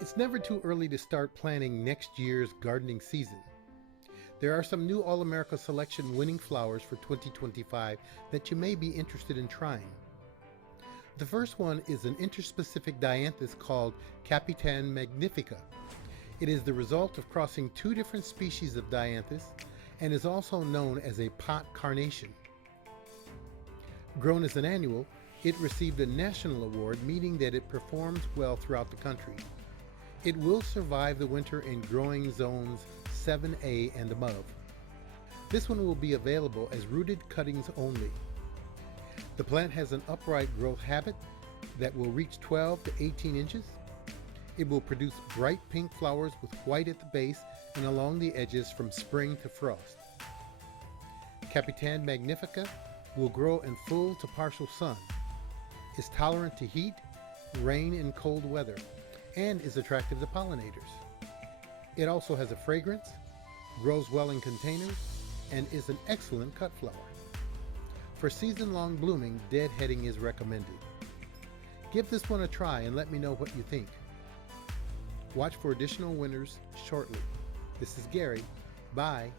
It's never too early to start planning next year's gardening season. There are some new All-America Selection winning flowers for 2025 that you may be interested in trying. The first one is an interspecific Dianthus called Capitan Magnifica. It is the result of crossing two different species of Dianthus and is also known as a pot carnation. Grown as an annual, it received a national award, meaning that it performs well throughout the country. It will survive the winter in growing zones 7A and above. This one will be available as rooted cuttings only. The plant has an upright growth habit that will reach 12 to 18 inches. It will produce bright pink flowers with white at the base and along the edges from spring to frost. Capitan Magnifica will grow in full to partial sun, is tolerant to heat, rain, and cold weather, and is attractive to pollinators. It also has a fragrance, grows well in containers, and is an excellent cut flower. For season-long blooming, deadheading is recommended. Give this one a try and let me know what you think. Watch for additional winners shortly. This is Gary. Bye.